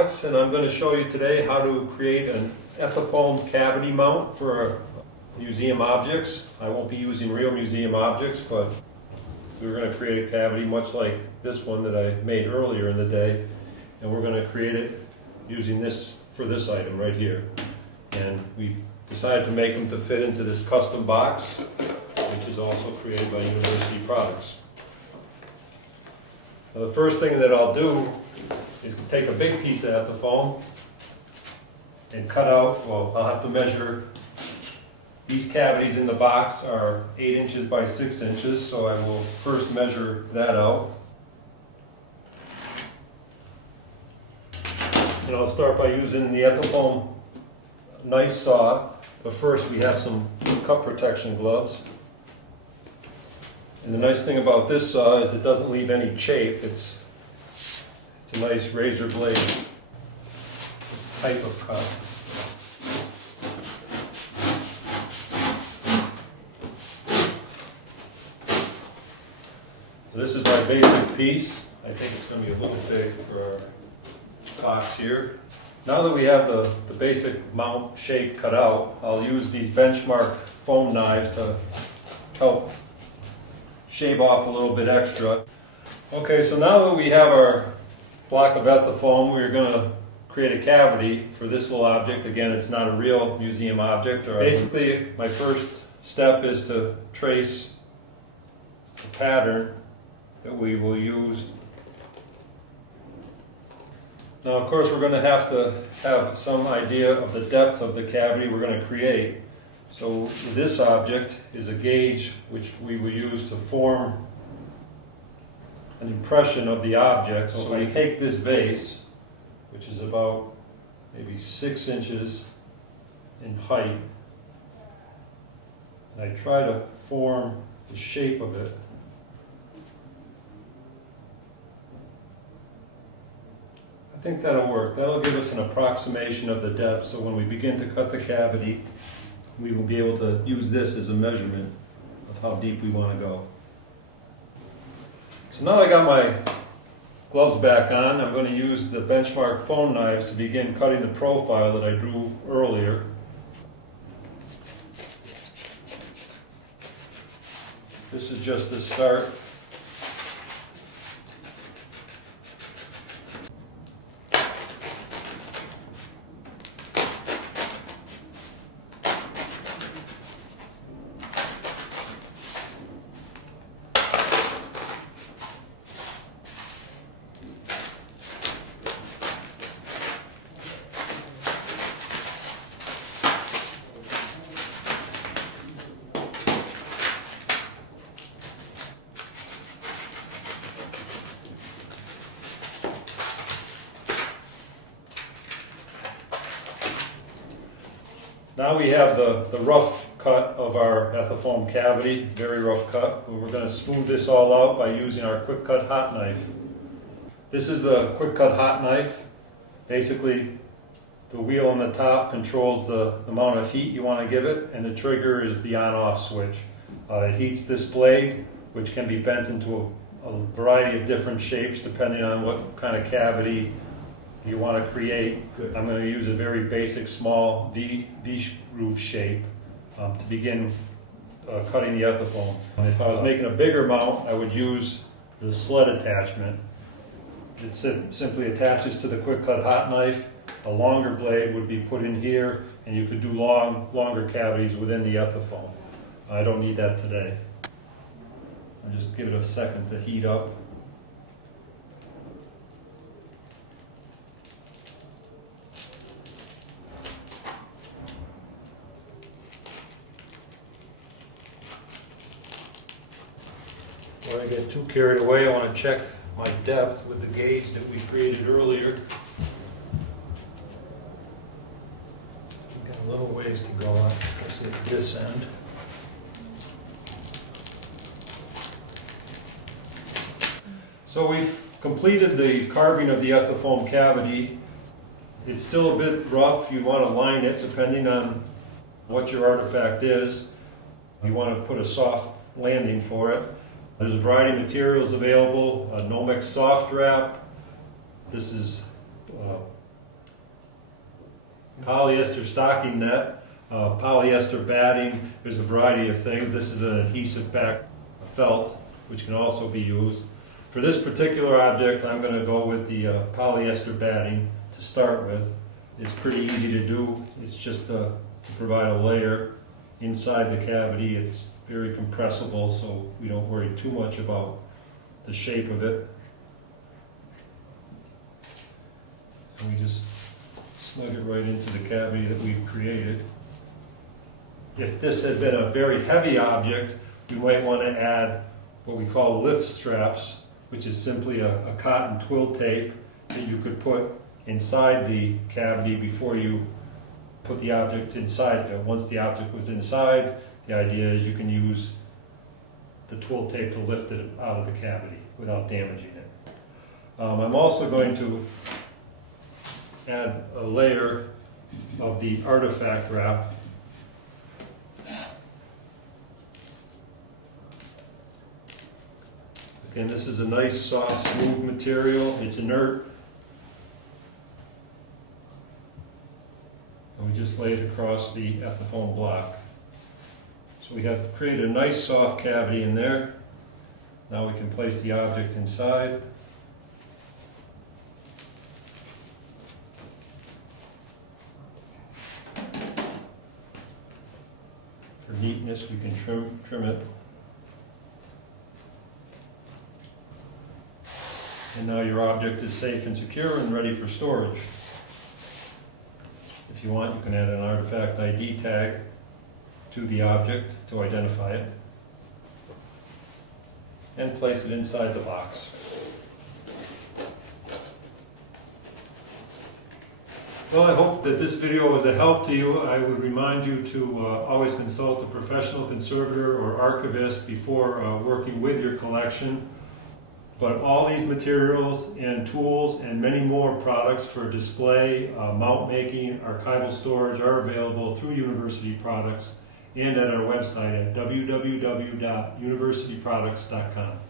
Products, and I'm going to show you today how to create an Ethafoam cavity mount for museum objects. I won't be using real museum objects, but we're going to create a cavity much like this one that I made earlier in the day, and we're going to create it using this for this item right here. And we've decided to make them to fit into this custom box, which is also created by University Products. Now, the first thing that I'll do is take a big piece of Ethafoam and cut out, well, I'll have to measure. These cavities in the box are 8 inches by 6 inches, so I will first measure that out. And I'll start by using the Ethafoam knife saw, but first we have some cut protection gloves. And the nice thing about this saw is it doesn't leave any chafe. It's a nice razor blade type of cut. So this is my basic piece. I think it's going to be a little big for our box here. Now that we have the basic mount shape cut out, I'll use these benchmark foam knives to help shave off a little bit extra. Okay, so now that we have our block of Ethafoam, we're going to create a cavity for this little object. Again, it's not a real museum object. Basically, my first step is to trace the pattern that we will use. Now, of course, we're going to have some idea of the depth of the cavity we're going to create. So this object is a gauge which we will use to form an impression of the object. So I take this vase, which is about maybe 6 inches in height, and I try to form the shape of it. I think that'll work. That'll give us an approximation of the depth, so when we begin to cut the cavity, we will be able to use this as a measurement of how deep we want to go. So now I got my gloves back on, I'm going to use the benchmark foam knives to begin cutting the profile that I drew earlier. This is just the start. Now we have the rough cut of our Ethafoam cavity, very rough cut. But we're going to smooth this all out by using our quick cut hot knife. This is the quick cut hot knife. Basically, the wheel on the top controls the amount of heat you want to give it, and the trigger is the on-off switch. It heats this blade, which can be bent into a variety of different shapes depending on what kind of cavity you want to create. Good. I'm going to use a very basic small V-groove shape to begin cutting the Ethafoam. If I was making a bigger mount, I would use the sled attachment. It simply attaches to the quick cut hot knife. A longer blade would be put in here, and you could do longer cavities within the Ethafoam. I don't need that today. I'll just give it a second to heat up. Before I get too carried away, I want to check my depth with the gauge that we created earlier. We've got a little ways to go on, especially at this end. So we've completed the carving of the Ethafoam cavity. It's still a bit rough. You want to line it depending on what your artifact is. You want to put a soft landing for it. There's a variety of materials available, a Nomex soft wrap. This is polyester stocking net, polyester batting. There's a variety of things. This is an adhesive back felt, which can also be used. For this particular object, I'm going to go with the polyester batting to start with. It's pretty easy to do. It's just to provide a layer inside the cavity. It's very compressible, so we don't worry too much about the shape of it. And we just snug it right into the cavity that we've created. If this had been a very heavy object, we might want to add what we call lift straps, which is simply a cotton twill tape that you could put inside the cavity before you put the object inside of it. Once the object was inside, the idea is you can use the twill tape to lift it out of the cavity without damaging it. I'm also going to add a layer of the artifact wrap. Again, this is a nice, soft, smooth material. It's inert. And we just lay it across the Ethafoam block. So we have created a nice, soft cavity in there. Now we can place the object inside. For neatness, we can trim it. And now your object is safe and secure and ready for storage. If you want, you can add an artifact ID tag to the object to identify it and place it inside the box. Well, I hope that this video was a help to you. I would remind you to always consult a professional conservator or archivist before working with your collection. But all these materials and tools and many more products for display, mount making, archival storage are available through University Products and at our website at www.universityproducts.com.